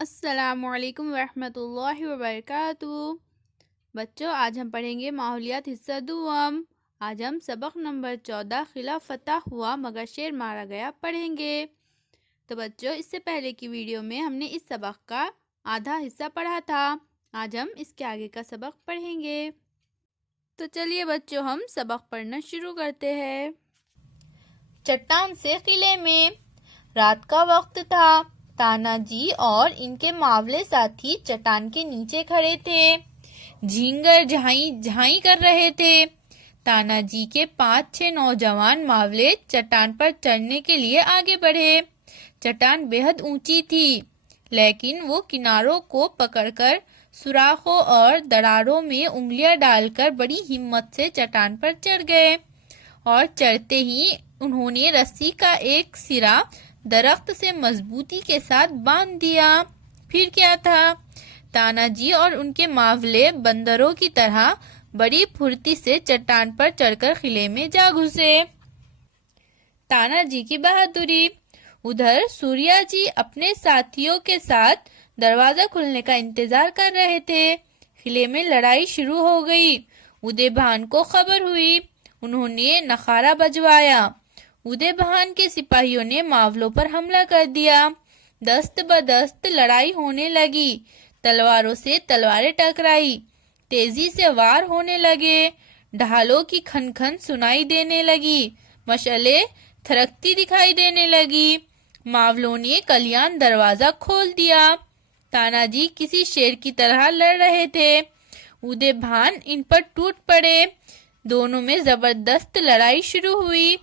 السلام علیکم ورحمۃ اللہ وبرکاتہ۔ بچوں، آج ہم پڑھیں گے ماحولیات حصہ دوم۔ آج ہم سبق نمبر 14 خلا فتح ہوا مگر شیر مارا گیا پڑھیں گے۔ تو بچوں، اس سے پہلے کی ویڈیو میں ہم نے اس سبق کا آدھا حصہ پڑھا تھا۔ آج ہم اس کے آگے کا سبق پڑھیں گے۔ تو چلیے بچوں، ہم سبق پڑھنا شروع کرتے ہیں۔ چٹان سے قلعے میں۔ رات کا وقت تھا۔ تانا جی اور ان کے ماولے ساتھی چٹان کے نیچے کھڑے تھے۔ جھینگر جھائی کر رہے تھے۔ تانا جی کے 5-6 نوجوان ماولے چٹان پر چڑھنے کے لیے آگے بڑھے۔ چٹان بے حد اونچی تھی، لیکن وہ کناروں کو پکڑ کر سوراخوں اور دراڑوں میں انگلیاں ڈال کر بڑی ہمت سے چٹان پر چڑھ گئے، اور چڑھتے ہی انہوں نے رسی کا ایک سرا درخت سے مضبوطی کے ساتھ باندھ دیا۔ پھر کیا تھا، تانا جی اور ان کے ماولے بندروں کی طرح بڑی پھرتی سے چٹان پر چڑھ کر قلعے میں جا گھسے۔ تانا جی کی بہادری۔ ادھر سوریا جی اپنے ساتھیوں کے ساتھ دروازہ کھلنے کا انتظار کر رہے تھے۔ قلعے میں لڑائی شروع ہو گئی۔ ادے بھان کو خبر ہوئی۔ انہوں نے نخارا بجوایا۔ ادے بھان کے سپاہیوں نے ماولوں پر حملہ کر دیا۔ دست بدست لڑائی ہونے لگی۔ تلواروں سے تلواریں ٹکرائی۔ تیزی سے وار ہونے لگے۔ ڈھالوں کی کھن کھن سنائی دینے لگی۔ مشعلیں تھرکتی دکھائی دینے لگی۔ ماولوں نے کلیان دروازہ کھول دیا۔ تانا جی کسی شیر کی طرح لڑ رہے تھے۔ ادے بھان ان پر ٹوٹ پڑے۔ دونوں میں زبردست لڑائی شروع ہوئی۔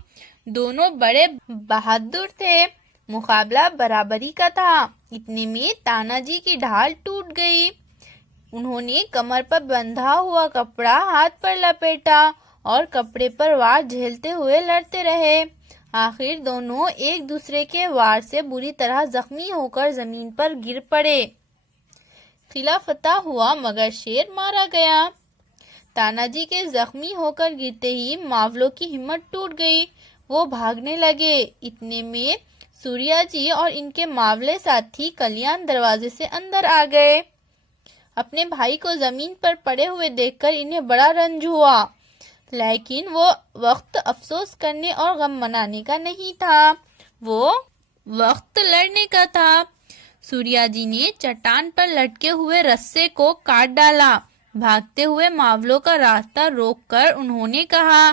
دونوں بڑے بہادر تھے۔ مقابلہ برابری کا تھا۔ اتنے میں تانا جی کی ڈھال ٹوٹ گئی۔ انہوں نے کمر پر بندھا ہوا کپڑا ہاتھ پر لپیٹا اور کپڑے پر وار جھیلتے ہوئے لڑتے رہے۔ آخر دونوں ایک دوسرے کے وار سے بری طرح زخمی ہو کر زمین پر گر پڑے۔ قلعہ فتح ہوا مگر شیر مارا گیا۔ تانا جی کے زخمی ہو کر گرتے ہی ماولوں کی ہمت ٹوٹ گئی۔ وہ بھاگنے لگے۔ اتنے میں سوریا جی اور ان کے ماولے ساتھی کلیان دروازے سے اندر آ گئے۔ اپنے بھائی کو زمین پر پڑے ہوئے دیکھ کر انہیں بڑا رنج ہوا، لیکن وہ وقت افسوس کرنے اور غم منانے کا نہیں تھا، وہ وقت لڑنے کا تھا۔ سوریا جی نے چٹان پر لٹکے ہوئے رسے کو کاٹ ڈالا۔ بھاگتے ہوئے ماولوں کا راستہ روک کر انہوں نے کہا،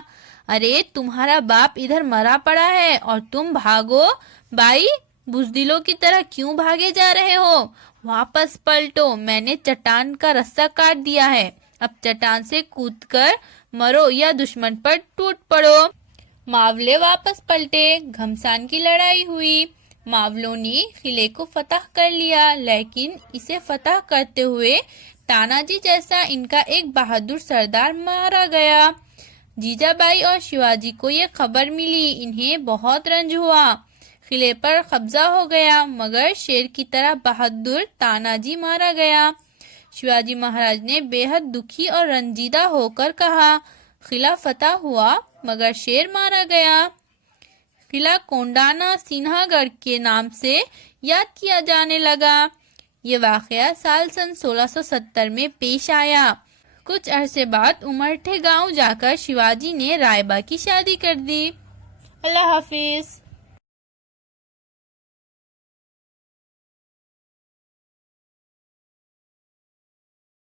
ارے تمہارا باپ ادھر مرا پڑا ہے اور تم بھاگو؟ بھائی، بزدلوں کی طرح کیوں بھاگے جا رہے ہو؟ واپس پلٹو، میں نے چٹان کا رسہ کاٹ دیا ہے، اب چٹان سے کود کر مرو یا دشمن پر ٹوٹ پڑو۔ ماولے واپس پلٹے۔ گھمسان کی لڑائی ہوئی۔ ماولوں نے قلعے کو فتح کر لیا، لیکن اسے فتح کرتے ہوئے تانا جی جیسا ان کا ایک بہادر سردار مارا گیا۔ جیجا بائی اور شیواجی کو یہ خبر ملی۔ انہیں بہت رنج ہوا۔ قلعے پر قبضہ ہو گیا، مگر شیر کی طرح بہادر تانا جی مارا گیا۔ شیواجی مہاراج نے بے حد دکھی اور رنجیدہ ہو کر کہا، قلعہ فتح ہوا مگر شیر مارا گیا۔ قلعہ کونڈانا سنہا گڑھ کے نام سے یاد کیا جانے لگا۔ یہ واقعہ سال سن 1670 میں پیش آیا۔ کچھ عرصے بعد امرٹھے گاؤں جا کر شیواجی نے رائے با کی شادی کر دی۔ اللہ حافظ۔